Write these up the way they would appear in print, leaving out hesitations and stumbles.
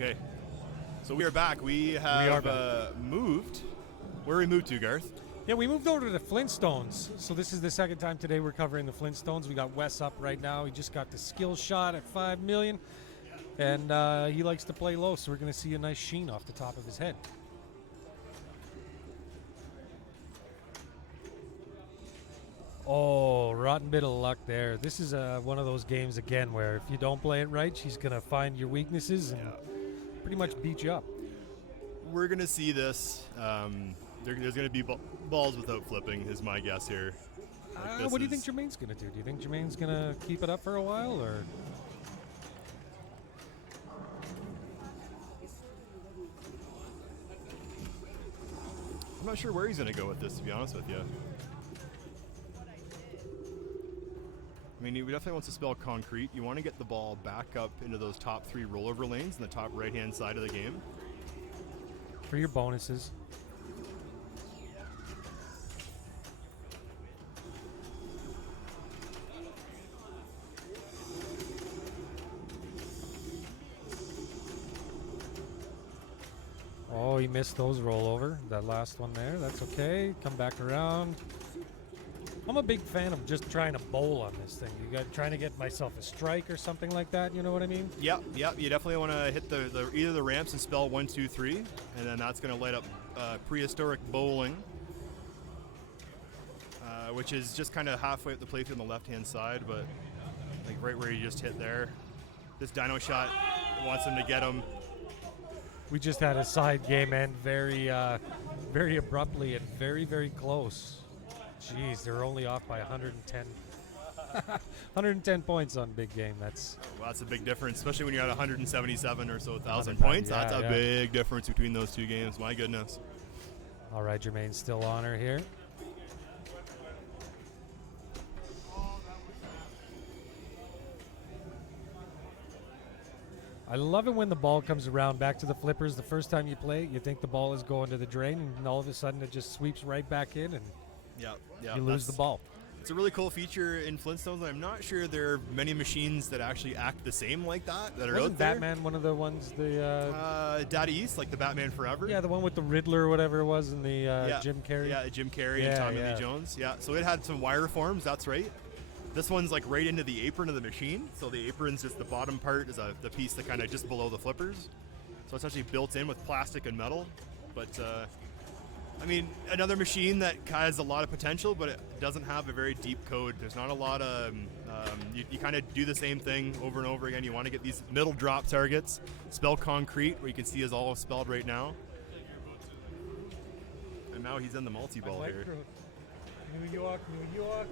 Okay. So we are back. We have moved. Where are we moved to, Garth? Yeah, we moved over to the Flintstones. So this is the second time today we're covering the Flintstones. We got Wes up right now. He just got the skill shot at 5 million. And he likes to play low, so we're going to see a nice sheen off the top of his head. Oh, rotten bit of luck there. This is one of those games, again, where if you don't play it right, she's going to find your weaknesses and pretty much beat you up. We're going to see this. There's going to be balls without flipping, is my guess here. What do you think Jermaine's going to do? Do you think Jermaine's going to keep it up for a while, or...? I'm not sure where he's going to go with this, to be honest with you. I mean, he definitely wants to spell concrete. You want to get the ball back up into those top 3 rollover lanes in the top right-hand side of the game. For your bonuses. Oh, he missed those rollover. That last one there. That's okay. Come back around. I'm a big fan of just trying to bowl on this thing. Trying to get myself a strike or something like that. You know what I mean? Yep. You definitely want to hit either the ramps and spell 1, 2, 3, and then that's going to light up prehistoric bowling, which is just kind of halfway up the playfield on the left-hand side, but like right where you just hit there. This dino shot wants him to get him. We just had a side game end very abruptly and very, very close. Jeez, they're only off by 110. 110 points on big game. That's a big difference, especially when you're at 177 or so thousand points. That's a big difference between those two games. My goodness. All right, Jermaine's still on her here. I love it when the ball comes around back to the flippers. The first time you play it, you think the ball is going to the drain, and all of a sudden it just sweeps right back in, and you lose the ball. It's a really cool feature in Flintstones. I'm not sure there are many machines that actually act the same like that are Wasn't out there. Batman one of the ones, Daddy East, like the Batman Forever? Yeah, the one with the Riddler or whatever it was, and the Jim Carrey. Yeah, Jim Carrey and Tommy Lee Jones. Yeah, so it had some wire forms, that's right. This one's like right into the apron of the machine. So the apron's just the bottom part is the piece that kind of just below the flippers. So it's actually built in with plastic and metal. But I mean, another machine that has a lot of potential, but it doesn't have a very deep code. There's not a lot of, you kind of do the same thing over and over again. You want to get these middle drop targets. Spell concrete, where you can see is all spelled right now. And now he's in the multi-ball here. New York, New York.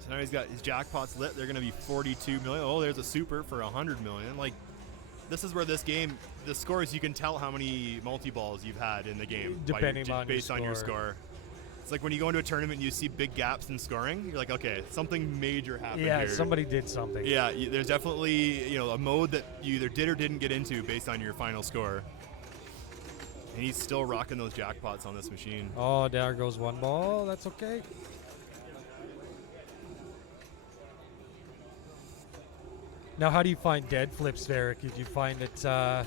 So now he's got his jackpots lit. They're going to be 42 million. Oh, there's a super for 100 million. Like, this is where this game, the scores, you can tell how many multi-balls you've had in the game based on your score. It's like when you go into a tournament and you see big gaps in scoring, you're like, okay, something major happened here. Yeah, somebody did something. Yeah, there's definitely a mode that you either did or didn't get into based on your final score. And he's still rocking those jackpots on this machine. Oh, there goes one ball. That's okay. Now, how do you find dead flips, Derek? Did you find it a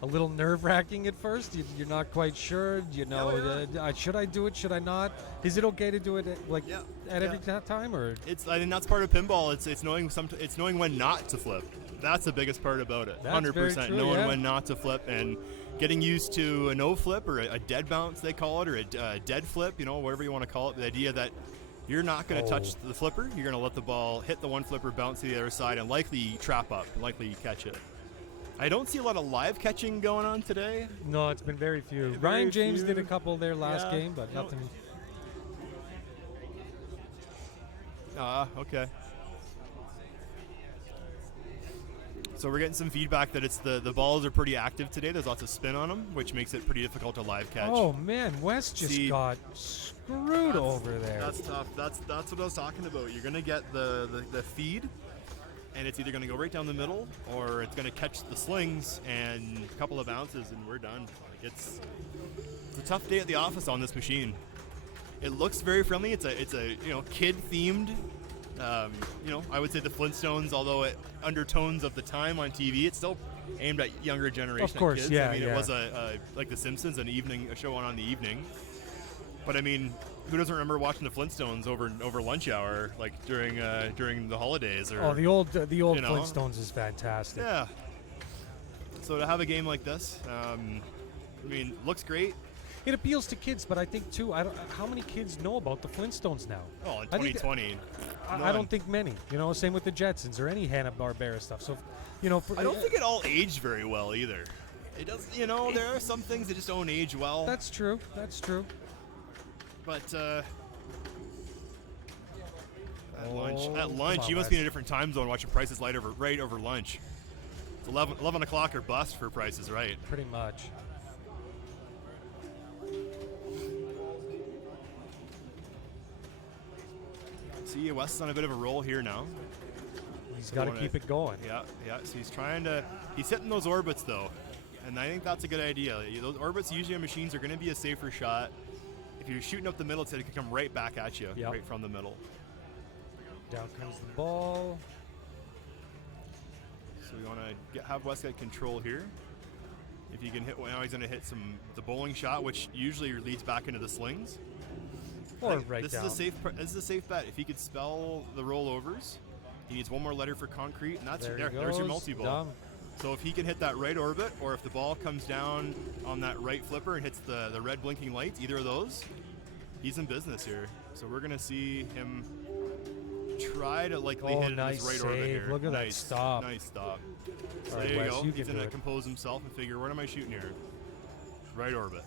little nerve-wracking at first? You're not quite sure. Should I do it? Should I not? Is it okay to do it at every time, or? I think that's part of pinball. It's knowing when not to flip. That's the biggest part about it. 100% knowing when not to flip and getting used to a no flip or a dead bounce, they call it, or a dead flip. Whatever you want to call it. The idea that you're not going to touch the flipper. You're going to let the ball hit the one flipper, bounce to the other side, and likely trap up, and likely catch it. I don't see a lot of live catching going on today. No, it's been very few. Ryan James did a couple there last game, but nothing. Okay. So we're getting some feedback that the balls are pretty active today. There's lots of spin on them, which makes it pretty difficult to live catch. Oh man, Wes just got screwed over there. That's tough. That's what I was talking about. You're gonna get the feed, and it's either gonna go right down the middle, or it's gonna catch the slings and a couple of bounces, and we're done. It's a tough day at the office on this machine. It looks very friendly. It's a kid themed I would say the Flintstones, although it undertones of the time on TV, it's still aimed at younger generation. Of course, kids. yeah, I mean, yeah. it was like The Simpsons, a show on the evening. But I mean, who doesn't remember watching the Flintstones over lunch hour, like during the holidays? Or The old you know. Flintstones is fantastic. Yeah. So to have a game like this, I mean, looks great. It appeals to kids, but I think too, how many kids know about the Flintstones now? Oh, in I think 2020, I don't think many. Same with the Jetsons or any Hanna-Barbera stuff. So, I don't think it all aged very well either. It does, there are some things that just don't age well. That's true. That's true. But Oh, at lunch, come you on, must be in a Wes. different time zone watching Price is right over lunch. It's 11 o'clock or bust for Price is Right. Pretty much. See, Wes is on a bit of a roll here now. He's got to keep it going. Yeah. So he's hitting those orbits though, and I think that's a good idea. Those orbits usually on machines are going to be a safer shot. If you're shooting up the middle, it can come right back at you, Yep. right from the middle. Down comes the ball. So we want to have Wes get control here. If he can hit, now he's going to hit the bowling shot, which usually leads back into the slings. Or right this down. is a safe bet. If he could spell the rollovers, he needs one more letter for concrete, and that's there's your multi-ball. Dumb. So if he can hit that right orbit, or if the ball comes down on that right flipper and hits the red blinking lights, either of those, he's in business here. So we're going to see him try to likely hit it in his right orbit here. Look at that stop. Nice stop. So All right, there you Wes, go. you He's can going do to it. compose himself and figure, what am I shooting here? Right orbit.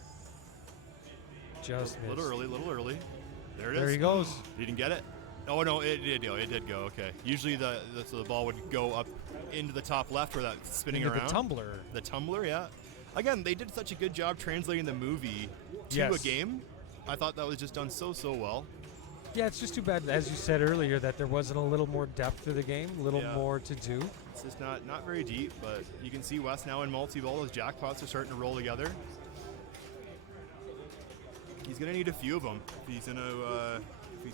Just A missed. little early. There it is. There he goes. You didn't get it? Oh, no, it did go. It did go. Okay. Usually the ball would go up into the top left where that's spinning Into around. the tumbler. The tumbler, yeah. Again, they did such a good job translating the movie to Yes. a game. I thought that was just done so well. Yeah, it's just too bad, as you said earlier, that there wasn't a little more depth to the game, a little Yeah. more to do. It's just not very deep, but you can see Wes now in multi-ball. Those jackpots are starting to roll together. He's going to need a few of them if he's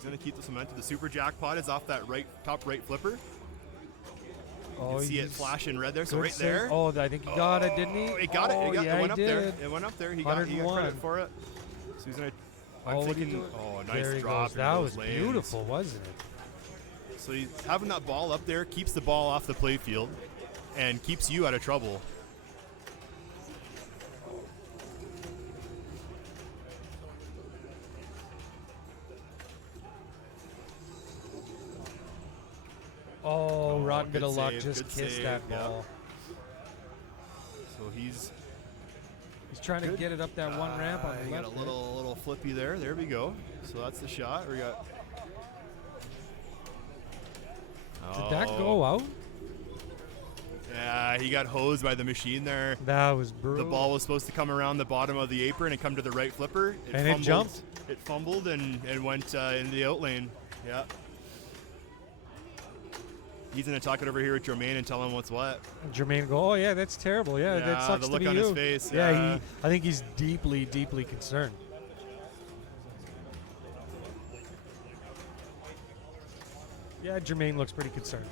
going to keep this momentum. The super jackpot is off that top right flipper. You can see it flash in red there. So good right save. there. Oh, I think he got it, didn't he? It got it. Yeah, It went he up did. there. It went up there. He got 101. credit for it. So he's going to. Oh, look at Nice there he drop. goes. That was beautiful, wasn't it? So he's having that ball up there, keeps the ball off the play field, and keeps you out of trouble. Oh, rotten bit good of luck. save, Just good kissed save, that yeah. ball. So he's He's trying to get it up that one ramp on the he left. got a there. little flippy there. There we go. So that's the shot. We got. Did that go out? Yeah, he got hosed by the machine there. That was brutal. The ball was supposed to come around the bottom of the apron and come to the right flipper. It jumped. It fumbled and went into the out lane. Yeah. He's going to talk it over here with Jermaine and tell him what's what. Jermaine go, oh yeah, that's terrible. Yeah, Yeah, that sucks the to look be on you. his face, Yeah, yeah. I think he's deeply, deeply concerned. Yeah, Jermaine looks pretty concerned.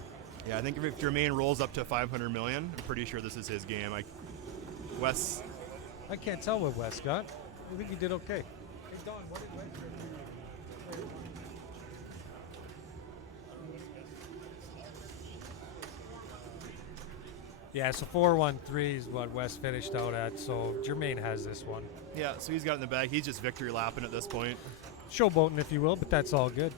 Yeah, I think if Jermaine rolls up to 500 million, I'm pretty sure this is his game. Wes. I can't tell what Wes got. I think he did okay. Hey Don, what did Wes get? Yeah, so 4-1-3 is what Wes finished out at, so Jermaine has this one. Yeah, so he's got it in the bag. He's just victory lapping at this point. Showboating, if you will, but that's all good.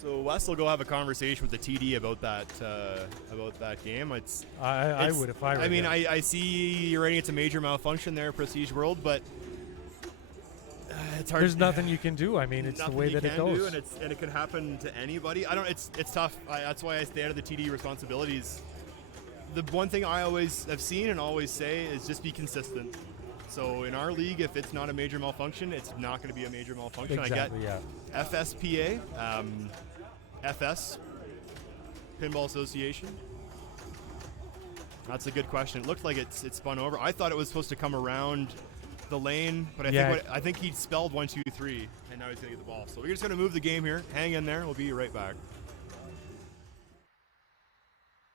So Wes will go have a conversation with the TD about that game. I would if I were I mean, him. I see you're writing it's a major malfunction there, Prestige World, but it's hard. There's nothing you can do. I mean, it's the Nothing way you that it can do, goes. and it could happen to anybody. It's tough. That's why I stay out of the TD responsibilities. The one thing I always have seen and always say is just be consistent. So in our league, if it's not a major malfunction, it's not going to be a major malfunction. Exactly, I get FSPA, FS, Pinball Association. That's a good question. It looked like it spun over. I thought it was supposed to come around the lane, but I think he spelled 1, 2, 3, and now he's gonna get the ball. So we're just gonna move the game here. Hang in there. We'll be right back.